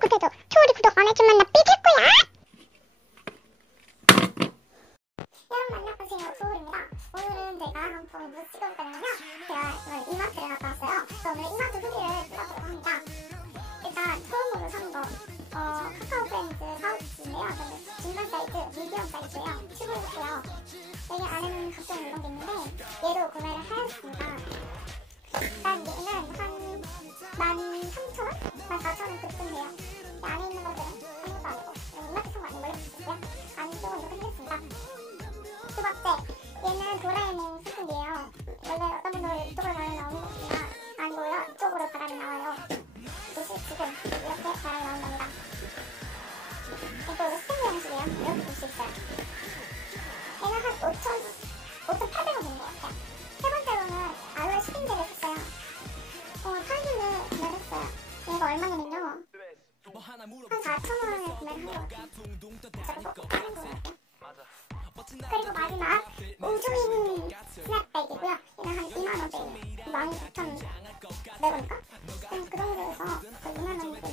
초월이 구독 안 해주면 나 삐질 거야. 여러분 안녕하세요, 소울입니다. 오늘은 제가 한번 뭐 찍어볼 거냐면요, 제가 오늘 이마트를 갔다 왔어요. 그래서 오늘 이마트 후기를 찍어보려고 합니다. 일단 처음으로 산 거 카카오 프렌즈 파우치인데요. 저는 중간 사이즈, 미디엄 사이즈예요. 출고했고요. 여기 안에는 각종 이런 게 있는데 얘도 구매를 하였습니다. 일단 얘는 한 13,000원? 14,000원 그쯤 돼요. 이 안에 있는 것들은 아무것도 아니고 이마트 산 거 아닌 걸로 주셨고요. 안쪽은 이렇게 생겼습니다. 두 번째, 얘는 도라에몽 스푼이에요. 원래 어떤 분들은 이쪽으로 바람이 나오는 것이지만 아니고요, 이쪽으로 바람이 나와요. 지금 이렇게 바람이 나온답니다. 이거 스탠드 형식이에요. 이렇게 볼 수 있어요. 얘는 한 5,800원 되는 것 같아요. 세 번째로는 알로에 스킨젤을 샀어요. 탈기는 구매했어요. 얘가 얼마냐면요, 한 4,000원에 구매를 한 것 같아요. 제가 꼭 다른 거 같아요. 그리고 마지막 우주인 스냅백이고요. 얘는 한 2만원대예요. 12,900원인가? 그 정도에서 거의 2만원입니다.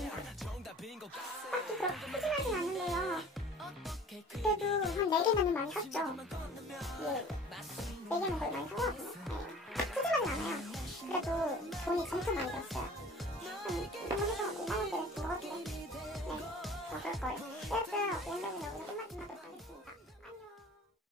딱히 그렇게 푸짐하진 않는데요, 그래도 한 4개는 많이 샀죠. 예, 4개는 거의 많이 사거든요. 푸짐하진 않아요. 그래도 돈이 엄청 많이 들었어요. 한 이런 거 해서 5만원대 된 것 같은데, 네, 그럴 거예요. 그래서 오늘은